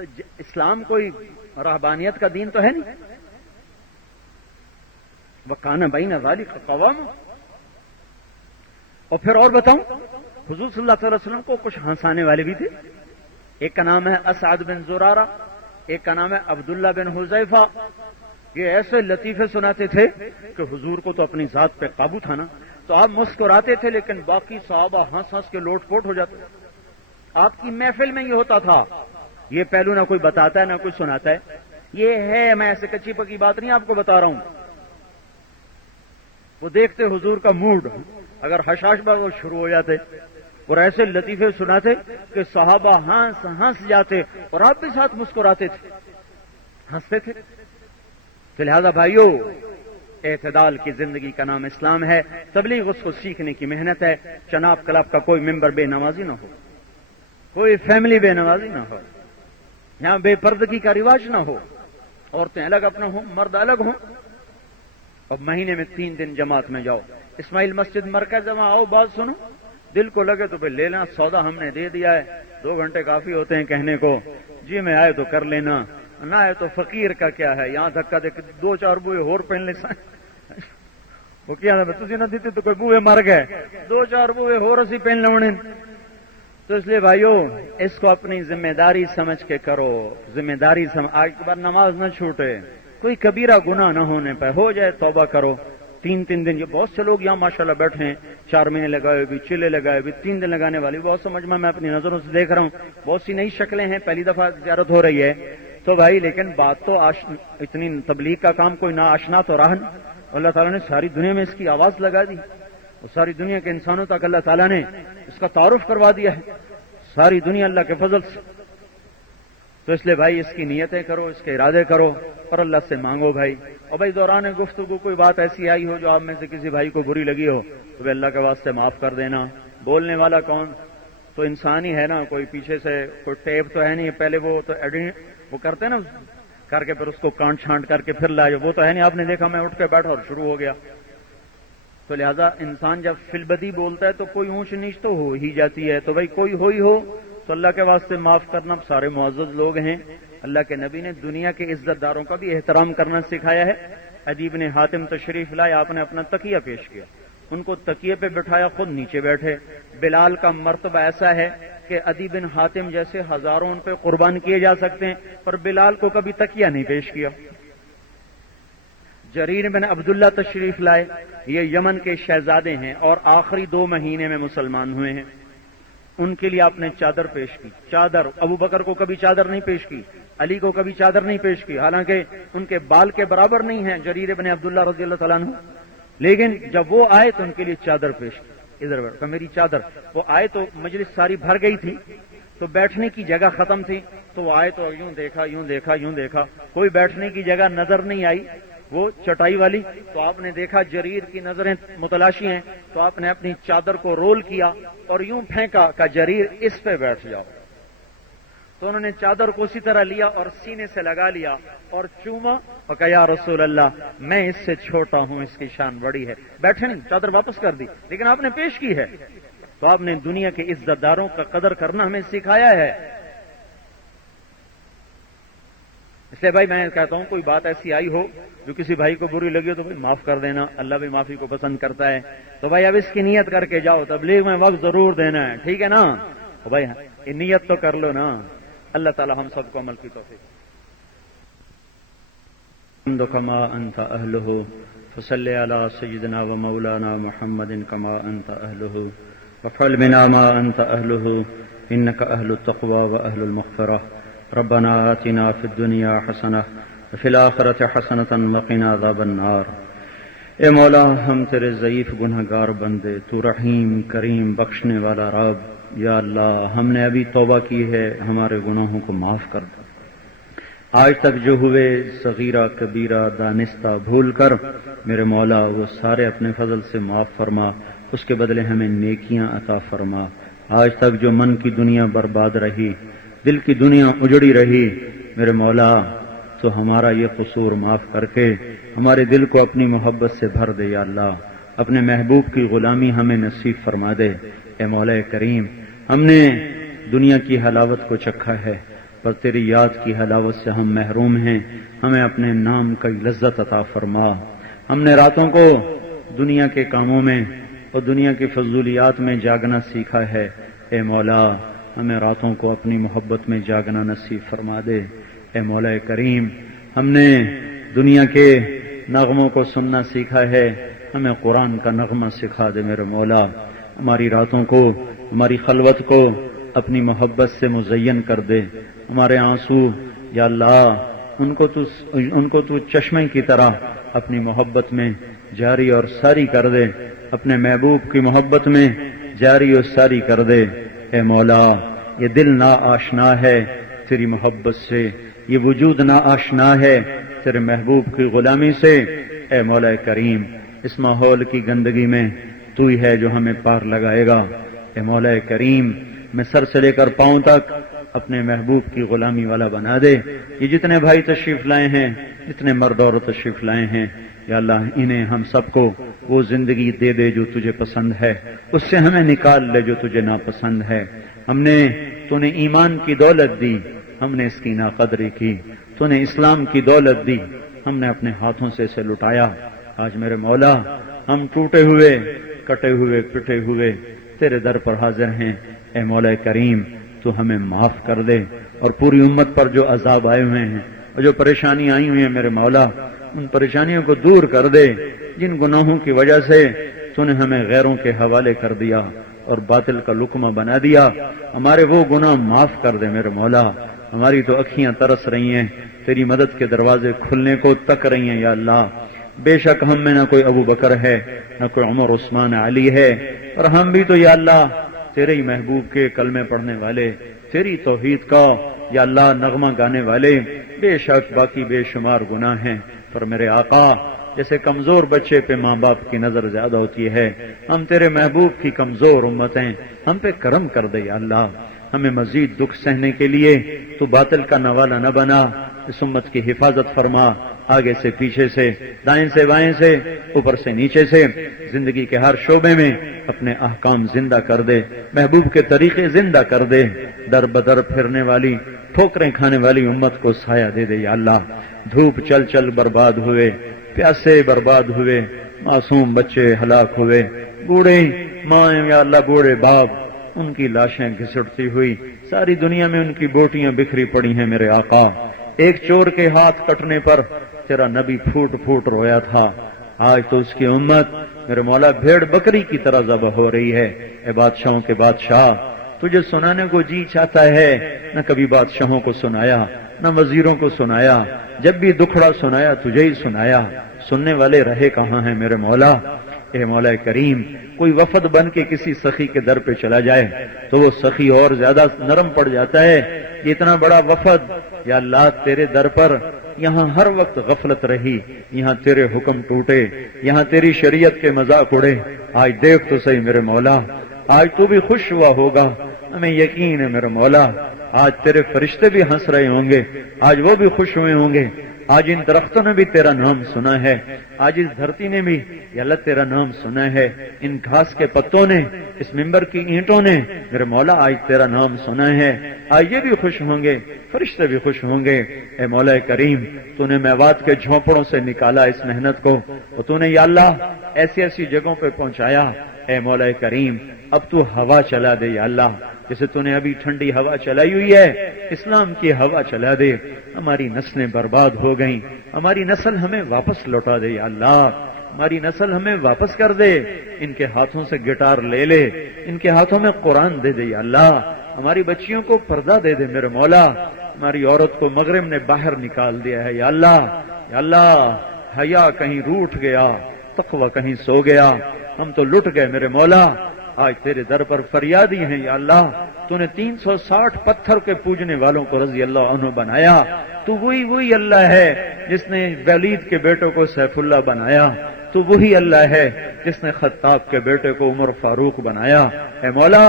تو اسلام کوئی رہبانیت کا دین تو ہے نہیں. وَكَانَ بَيْنَ ذَلِكَ قَوَامًا. اور پھر اور بتاؤں, حضور صلی اللہ علیہ وسلم کو کچھ ہنسانے والے بھی تھے. ایک کا نام ہے اسعد بن زرارہ, ایک کا نام ہے عبداللہ بن حذیفہ. یہ ایسے لطیفے سناتے تھے کہ حضور کو تو اپنی ذات پہ قابو تھا نا, تو آپ مسکراتے تھے لیکن باقی صحابہ ہنس ہنس کے لوٹ پوٹ ہو جاتے. آپ کی محفل میں یہ ہوتا تھا. یہ پہلو نہ کوئی بتاتا ہے نہ کوئی سناتا ہے. یہ ہے, میں ایسے کچی پکی بات نہیں آپ کو بتا رہا ہوں. وہ دیکھتے حضور کا موڈ, اگر حشاش بار وہ شروع ہو جاتے اور ایسے لطیفے سناتے کہ صحابہ ہنس ہنس جاتے اور آپ بھی ساتھ مسکراتے تھے, ہنستے تھے. تو لہذا بھائیو, اعتدال کی زندگی کا نام اسلام ہے. تبلیغ اس کو سیکھنے کی محنت ہے. چناب کلب کا کوئی ممبر بے نمازی نہ ہو, کوئی فیملی بے نمازی نہ ہو, یہاں بے پردگی کا رواج نہ ہو. عورتیں الگ اپنا ہوں, مرد الگ ہوں. اب مہینے میں 3 دن جماعت میں جاؤ. اسماعیل مسجد مرکز وہاں آؤ, بات سنو, دل کو لگے تو بھائی لے لینا, سودا ہم نے دے دیا ہے, 2 گھنٹے کافی ہوتے ہیں کہنے کو, جی میں آئے تو کر لینا, نہ آئے تو فقیر کا کیا ہے, یہاں دھکا دے کے 2-4 بوئے اور پہن لے. وہ کیا تھی نہ دیتے تو کوئی بوئے مر گئے, 2-4 بوئے اور اسی پہن لونے. تو اس لیے بھائیو, اس کو اپنی ذمہ داری سمجھ کے کرو. ذمہ داری آج کے بعد نماز نہ چھوٹے, کوئی کبیرہ گناہ نہ ہونے پہ ہو جائے توبہ کرو. 3 دن, یہ بہت سے لوگ یہاں ماشاءاللہ بیٹھے ہیں, 4 مہینے لگائے بھی, چلے لگائے بھی, 3 دن لگانے والی بہت سمجھ میں اپنی نظروں سے دیکھ رہا ہوں. بہت سی نئی شکلیں ہیں, پہلی دفعہ زیارت ہو رہی ہے. تو بھائی لیکن بات تو اتنی تبلیغ کا کام کوئی نہ آشنا تو رہا نہیں. اللہ تعالیٰ نے ساری دنیا میں اس کی آواز لگا دی, اور ساری دنیا کے انسانوں تک اللہ تعالیٰ نے اس کا تعارف کروا دیا ہے, ساری دنیا اللہ کے فضل سے. تو اس لیے بھائی اس کی نیتیں کرو, اس کے ارادے کرو اور اللہ سے مانگو بھائی. اور بھائی دوران گفتگو کوئی بات ایسی آئی ہو جو آپ میں سے کسی بھائی کو بری لگی ہو تو بھائی اللہ کے واسطے معاف کر دینا. بولنے والا کون, تو انسان ہی ہے نا, کوئی پیچھے سے کوئی ٹیپ تو ہے نہیں. پہلے وہ تو وہ کرتے ہیں نا, کر کے پھر اس کو کانٹ چھانٹ کر کے پھر لائے, وہ تو ہے نہیں. آپ نے دیکھا میں اٹھ کے بیٹھا اور شروع ہو گیا. تو لہذا انسان جب فلبدی بولتا ہے تو کوئی اونچ نیچ تو ہو ہی جاتی ہے. تو بھائی کوئی ہوئی ہو تو اللہ کے واسطے معاف کرنا. سارے معزز لوگ ہیں. اللہ کے نبی نے دنیا کے عزت داروں کا بھی احترام کرنا سکھایا ہے. عدی بن حاتم تشریف لائے, آپ نے اپنا تکیہ پیش کیا, ان کو تکیے پہ بٹھایا, خود نیچے بیٹھے. بلال کا مرتبہ ایسا ہے کہ عدی بن حاتم جیسے ہزاروں ان پہ قربان کیے جا سکتے ہیں, پر بلال کو کبھی تکیہ نہیں پیش کیا. جریر بن عبداللہ تشریف لائے, یہ یمن کے شہزادے ہیں اور آخری 2 مہینے میں مسلمان ہوئے ہیں. ان کے لیے آپ نے چادر پیش کی. چادر, ابو بکر کو کبھی چادر نہیں پیش کی, علی کو کبھی چادر نہیں پیش کی, حالانکہ ان کے بال کے برابر نہیں ہیں جریر بن عبداللہ رضی اللہ تعالیٰ عنہ. لیکن جب وہ آئے تو ان کے لیے چادر پیش کی. ادھر بیٹھ میری چادر. وہ آئے تو مجلس ساری بھر گئی تھی, تو بیٹھنے کی جگہ ختم تھی. تو وہ آئے تو یوں دیکھا یوں دیکھا یوں دیکھا, کوئی بیٹھنے کی جگہ نظر نہیں آئی, وہ چٹائی والی. تو آپ نے دیکھا جریر کی نظریں متلاشی ہیں, تو آپ نے اپنی چادر کو رول کیا اور یوں پھینکا کہ جریر اس پہ بیٹھ جاؤ. تو انہوں نے چادر کو اسی طرح لیا اور سینے سے لگا لیا اور چوما اور کہا یا رسول اللہ میں اس سے چھوٹا ہوں, اس کی شان بڑی ہے. بیٹھے نہیں, چادر واپس کر دی, لیکن آپ نے پیش کی ہے. تو آپ نے دنیا کے عزت داروں کا قدر کرنا ہمیں سکھایا ہے. اس لیے بھائی میں کہتا ہوں کوئی بات ایسی آئی ہو جو کسی بھائی کو بری لگی ہو تو بھائی معاف کر دینا, اللہ بھی معافی کو پسند کرتا ہے. تو بھائی اب اس کی نیت کر کے جاؤ, تبلیغ میں وقت ضرور دینا ہے, ٹھیک ہے نا. تو بھائی نیت تو کر لو نا. اللہ تعالی ہم سب کو عمل کی توفیق. کما انت اہلہ فصلی علی سیدنا و مولانا محمد کما انت اہلہ وفعل بنا ما انت اہلہ انک اہل التقوی و اہل المغفرہ. ربنا آتنا فی الدنیا حسنہ وفی الآخرۃ حسنۃ وقنا عذاب النار. اے مولا ہم تیرے ضعیف گنہگار بندے, تو رحیم کریم بخشنے والا رب. یا اللہ ہم نے ابھی توبہ کی ہے, ہمارے گناہوں کو معاف کر دو. آج تک جو ہوئے صغیرہ کبیرہ دانستہ بھول کر میرے مولا وہ سارے اپنے فضل سے معاف فرما, اس کے بدلے ہمیں نیکیاں عطا فرما. آج تک جو من کی دنیا برباد رہی, دل کی دنیا اجڑی رہی, میرے مولا تو ہمارا یہ قصور معاف کر کے ہمارے دل کو اپنی محبت سے بھر دے. یا اللہ اپنے محبوب کی غلامی ہمیں نصیب فرما دے. اے مولا کریم, ہم نے دنیا کی حلاوت کو چکھا ہے, پر تیری یاد کی حلاوت سے ہم محروم ہیں، ہمیں اپنے نام کی لذت عطا فرما۔ ہم نے راتوں کو دنیا کے کاموں میں اور دنیا کی فضولیات میں جاگنا سیکھا ہے، اے مولا ہمیں راتوں کو اپنی محبت میں جاگنا نصیب فرما دے۔ اے مولا کریم، ہم نے دنیا کے نغموں کو سننا سیکھا ہے، ہمیں قرآن کا نغمہ سکھا دے میرے مولا۔ ہماری راتوں کو، ہماری خلوت کو اپنی محبت سے مزین کر دے۔ ہمارے آنسو یا اللہ ان کو تو چشمے کی طرح اپنی محبت میں جاری اور ساری کر دے، اپنے محبوب کی محبت میں جاری اور ساری کر دے۔ اے مولا یہ دل نا آشنا ہے تیری محبت سے، یہ وجود نا آشنا ہے تیرے محبوب کی غلامی سے۔ اے مولا کریم، اس ماحول کی گندگی میں تو ہی ہے جو ہمیں پار لگائے گا۔ اے مولا کریم، میں سر سے لے کر پاؤں تک اپنے محبوب کی غلامی والا بنا دے۔ یہ جتنے بھائی تشریف لائے ہیں، جتنے مرد اور تشریف لائے ہیں، یا اللہ انہیں ہم سب کو وہ زندگی دے دے جو تجھے پسند ہے، اس سے ہمیں نکال لے جو تجھے ناپسند ہے۔ تو نے ایمان کی دولت دی، ہم نے اس کی ناقدری کی۔ تو نے اسلام کی دولت دی، ہم نے اپنے ہاتھوں سے اسے لٹایا۔ آج میرے مولا ہم ٹوٹے ہوئے، کٹے ہوئے، پٹے ہوئے تیرے در پر حاضر ہیں۔ اے مولا کریم، تو ہمیں معاف کر دے، اور پوری امت پر جو عذاب آئے ہوئے ہیں اور جو پریشانی آئی ہوئی ہیں میرے مولا، ان پریشانیوں کو دور کر دے۔ جن گناہوں کی وجہ سے تو نے ہمیں غیروں کے حوالے کر دیا اور باطل کا لقمہ بنا دیا، ہمارے وہ گناہ معاف کر دے میرے مولا۔ ہماری تو اکھیاں ترس رہی ہیں، تیری مدد کے دروازے کھلنے کو تک رہی ہیں یا اللہ۔ بے شک ہم میں نہ کوئی ابو بکر ہے، نہ کوئی عمر عثمان علی ہے، اور ہم بھی تو یا اللہ تیرے ہی محبوب کے کلمے پڑھنے والے، تیری توحید کا یا اللہ نغمہ گانے والے۔ بے شک باقی بے شمار گناہ ہیں، پر میرے آقا جیسے کمزور بچے پہ ماں باپ کی نظر زیادہ ہوتی ہے، ہم تیرے محبوب کی کمزور امت ہیں، ہم پہ کرم کر دے یا اللہ۔ ہمیں مزید دکھ سہنے کے لیے تو باطل کا نوالا نہ بنا، اس امت کی حفاظت فرما، آگے سے پیچھے سے، دائیں سے بائیں سے، اوپر سے نیچے سے، زندگی کے ہر شعبے میں اپنے احکام زندہ کر دے، محبوب کے طریقے زندہ کر دے۔ در بدر پھرنے والی، ٹھوکریں کھانے والی امت کو سایہ دے دے یا اللہ۔ دھوپ چل چل برباد ہوئے، پیاسے برباد ہوئے، معصوم بچے ہلاک ہوئے، بوڑھے مائیں یا اللہ، بوڑھے باپ، ان کی لاشیں گھسٹتی ہوئی، ساری دنیا میں ان کی بوٹیاں بکھری پڑی ہیں میرے آقا۔ ایک چور کے ہاتھ کٹنے پر تیرا نبی پھوٹ پھوٹ رویا تھا، آج تو اس کی امت میرے مولا بھیڑ بکری کی طرح ذبح ہو رہی ہے۔ اے بادشاہوں کے بادشاہ، تجھے سنانے کو جی چاہتا ہے، نہ کبھی بادشاہوں کو سنایا، نہ وزیروں کو سنایا، جب بھی دکھڑا سنایا تجھے ہی سنایا، سننے والے رہے کہاں ہیں میرے مولا۔ اے مولا کریم، کوئی وفد بن کے کسی سخی کے در پہ چلا جائے تو وہ سخی اور زیادہ نرم پڑ جاتا ہے۔ یہ اتنا بڑا وفد یا اللہ تیرے در پر، یہاں ہر وقت غفلت رہی، یہاں تیرے حکم ٹوٹے، یہاں تیری شریعت کے مذاق اڑے۔ آج دیکھ تو صحیح میرے مولا، آج تو بھی خوش ہوا ہوگا، ہمیں یقین ہے میرے مولا۔ آج تیرے فرشتے بھی ہنس رہے ہوں گے، آج وہ بھی خوش ہوئے ہوں گے۔ آج ان درختوں نے بھی تیرا نام سنا ہے، آج اس دھرتی نے بھی یا اللہ تیرا نام سنا ہے، ان گھاس کے پتوں نے، اس ممبر کی اینٹوں نے میرے مولا آج تیرا نام سنا ہے۔ آج یہ بھی خوش ہوں گے، فرشتے بھی خوش ہوں گے۔ اے مولا کریم، تو نے میوات کے جھونپڑوں سے نکالا اس محنت کو، اور تو نے یا اللہ ایسی ایسی جگہوں پہ پہنچایا۔ اے مولا کریم، اب تو ہوا چلا دے یا اللہ، جیسے تو نے ابھی ٹھنڈی ہوا چلائی ہوئی ہے، اسلام کی ہوا چلا دے۔ ہماری نسلیں برباد ہو گئیں، ہماری نسل ہمیں واپس لوٹا دے یا اللہ، ہماری نسل ہمیں واپس کر دے۔ ان کے ہاتھوں سے گٹار لے لے، ان کے ہاتھوں میں قرآن دے دے یا اللہ۔ ہماری بچیوں کو پردہ دے دے میرے مولا۔ ہماری عورت کو مغرب نے باہر نکال دیا ہے یا اللہ۔ یا اللہ، حیا کہیں روٹھ گیا، تقوی کہیں سو گیا، ہم تو لٹ گئے میرے مولا۔ آج تیرے در پر فریادی ہیں یا اللہ۔ تو نے 360 پتھر کے پوجنے والوں کو رضی اللہ عنہ بنایا۔ تو وہی اللہ ہے جس نے ولید کے بیٹوں کو سیف اللہ بنایا۔ تو وہی اللہ ہے جس نے خطاب کے بیٹے کو عمر فاروق بنایا۔ اے مولا،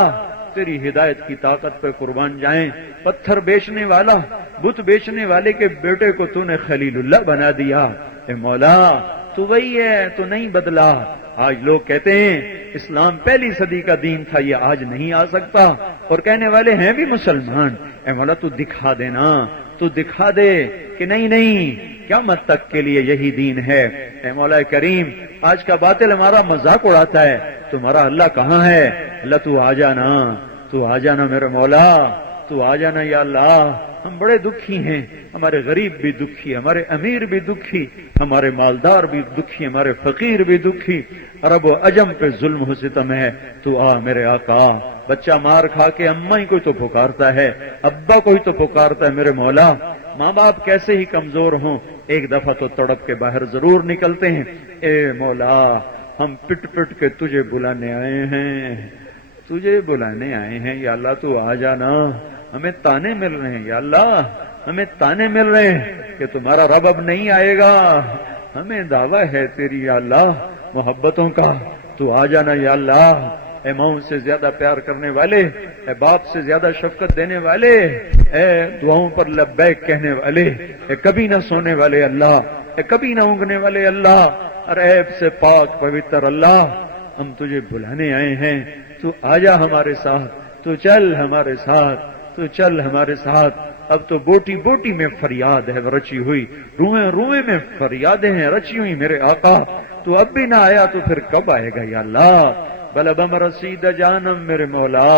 تیری ہدایت کی طاقت پہ قربان جائیں۔ پتھر بیچنے والا، بت بیچنے والے کے بیٹے کو تو نے خلیل اللہ بنا دیا۔ اے مولا، تو وہی ہے، تو نہیں بدلا۔ آج لوگ کہتے ہیں اسلام پہلی صدی کا دین تھا، یہ آج نہیں آ سکتا، اور کہنے والے ہیں بھی مسلمان۔ اے مولا تو دکھا دینا، تو دکھا دے کہ نہیں نہیں قیامت تک کے لیے یہی دین ہے۔ اے مولا کریم، آج کا باطل ہمارا مذاق اڑاتا ہے، تمہارا اللہ کہاں ہے؟ اللہ تو آ جانا، تو آ جانا میرے مولا، تو آ جانا یا اللہ۔ ہم بڑے دکھی ہیں، ہمارے غریب بھی دکھی، ہمارے امیر بھی دکھی، ہمارے مالدار بھی دکھی، ہمارے فقیر بھی دکھی، عرب و عجم پہ ظلم و ستم ہے، تو آ میرے آقا۔ بچہ مار کھا کے اماں ہی کوئی تو پکارتا ہے، ابا کوئی تو پکارتا ہے میرے مولا۔ ماں باپ کیسے ہی کمزور ہوں، ایک دفعہ تو تڑپ کے باہر ضرور نکلتے ہیں۔ اے مولا، ہم پٹ پٹ کے تجھے بلانے آئے ہیں، تجھے بلانے آئے ہیں یا اللہ، تو آ جانا۔ ہمیں تانے مل رہے ہیں یا اللہ، ہمیں تانے مل رہے ہیں کہ تمہارا رب اب نہیں آئے گا، ہمیں دعویٰ ہے تیری یا اللہ محبتوں کا، تو آ جانا یا اللہ۔ اے ماں سے زیادہ پیار کرنے والے، اے باپ سے زیادہ شفقت دینے والے، اے دعاؤں پر لبیک کہنے والے، اے کبھی نہ سونے والے اللہ، اے کبھی نہ اونگنے والے اللہ، اور عیب سے پاک پوتر اللہ، ہم تجھے بلانے آئے ہیں، تو آجا ہمارے ساتھ، تو چل ہمارے ساتھ، تو چل ہمارے ساتھ۔ اب تو بوٹی بوٹی میں فریاد ہے رچی ہوئی، روئیں روئیں میں فریادیں ہیں رچی ہوئی میرے آقا، تو اب بھی نہ آیا تو پھر کب آئے گا یا اللہ؟ بلبم رسید جانم میرے مولا،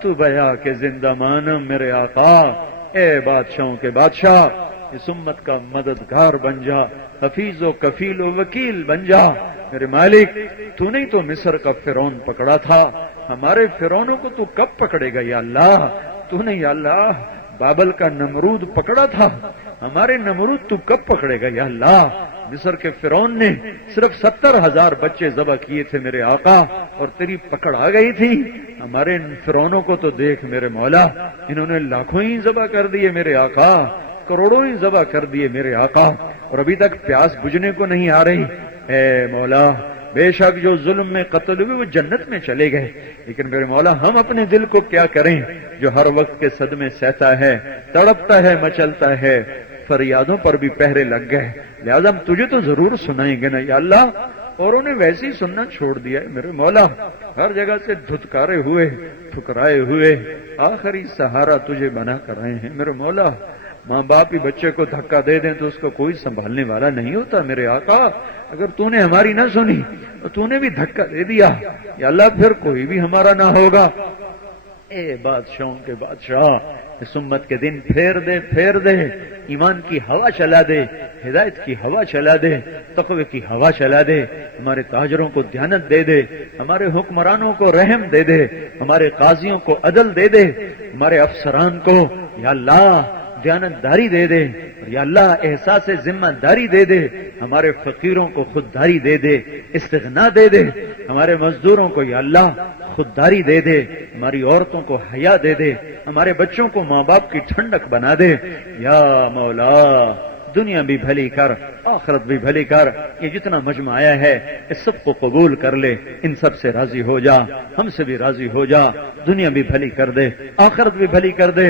تو بیا کے زندہ مانم میرے آقا۔ اے بادشاہوں کے بادشاہ، اس امت کا مددگار بن جا، حفیظ و کفیل و وکیل بن جا میرے مالک۔ تو نہیں تو مصر کا فرعون پکڑا تھا، ہمارے فرعونوں کو تو کب پکڑے گا یا اللہ؟ تو نے یا اللہ بابل کا نمرود پکڑا تھا، ہمارے نمرود تو کب پکڑے گا یا اللہ؟ مصر کے فرعون نے صرف 70,000 بچے ذبح کیے تھے میرے آقا، اور تیری پکڑ آ گئی تھی۔ ہمارے فرعونوں کو تو دیکھ میرے مولا، انہوں نے لاکھوں ہی ذبح کر دیے میرے آقا، کروڑوں ہی ذبح کر دیے میرے آقا، اور ابھی تک پیاس بجھنے کو نہیں آ رہی۔ اے مولا، بے شک جو ظلم میں قتل ہوئے وہ جنت میں چلے گئے، لیکن میرے مولا ہم اپنے دل کو کیا کریں جو ہر وقت کے صدمے سہتا ہے، تڑپتا ہے، مچلتا ہے، فریادوں پر بھی پہرے لگ گئے، لہذا ہم تجھے تو ضرور سنائیں گے نا یا اللہ۔ اور انہیں ویسے ہی سننا چھوڑ دیا ہے میرے مولا، ہر جگہ سے دھتکارے ہوئے، ٹھکرائے ہوئے، آخری سہارا تجھے بنا کر رہے ہیں میرے مولا۔ ماں باپ ہی بچے کو دھکا دے دیں تو اس کو کوئی سنبھالنے والا نہیں ہوتا میرے آقا، اگر تو نے ہماری نہ سنی تو تو نے بھی دھکا دے دیا یا اللہ، پھر کوئی بھی ہمارا نہ ہوگا۔ اے بادشاہوں کے بادشاہ، اس امت کے دن پھیر دے، پھیر دے، ایمان کی ہوا چلا دے، ہدایت کی ہوا چلا دے، تقوی کی ہوا چلا دے، ہمارے تاجروں کو دیانت دے دے، ہمارے حکمرانوں کو رحم دے دے، ہمارے قاضیوں کو عدل دے دے، ہمارے افسران کو یا اللہ دیانت داری دے دے، یا اللہ احساس ذمہ داری دے دے، ہمارے فقیروں کو خودداری دے دے، استغنا دے دے، ہمارے مزدوروں کو یا اللہ خودداری دے دے، ہماری عورتوں کو حیا دے دے، ہمارے بچوں کو ماں باپ کی ٹھنڈک بنا دے یا مولا۔ دنیا بھی بھلی کر، آخرت بھی بھلی کر، یہ جتنا مجمع آیا ہے اس سب کو قبول کر لے، ان سب سے راضی ہو جا، ہم سے بھی راضی ہو جا، دنیا بھی بھلی کر دے، آخرت بھی بھلی کر دے۔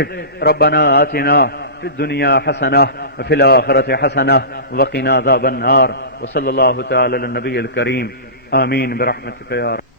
ربنا آتنا فی الدنیا حسنہ وفی الآخرۃ حسنہ وقنا عذاب النار، وصلی اللہ تعالی علی النبی الکریم، آمین برحمتک یا رب۔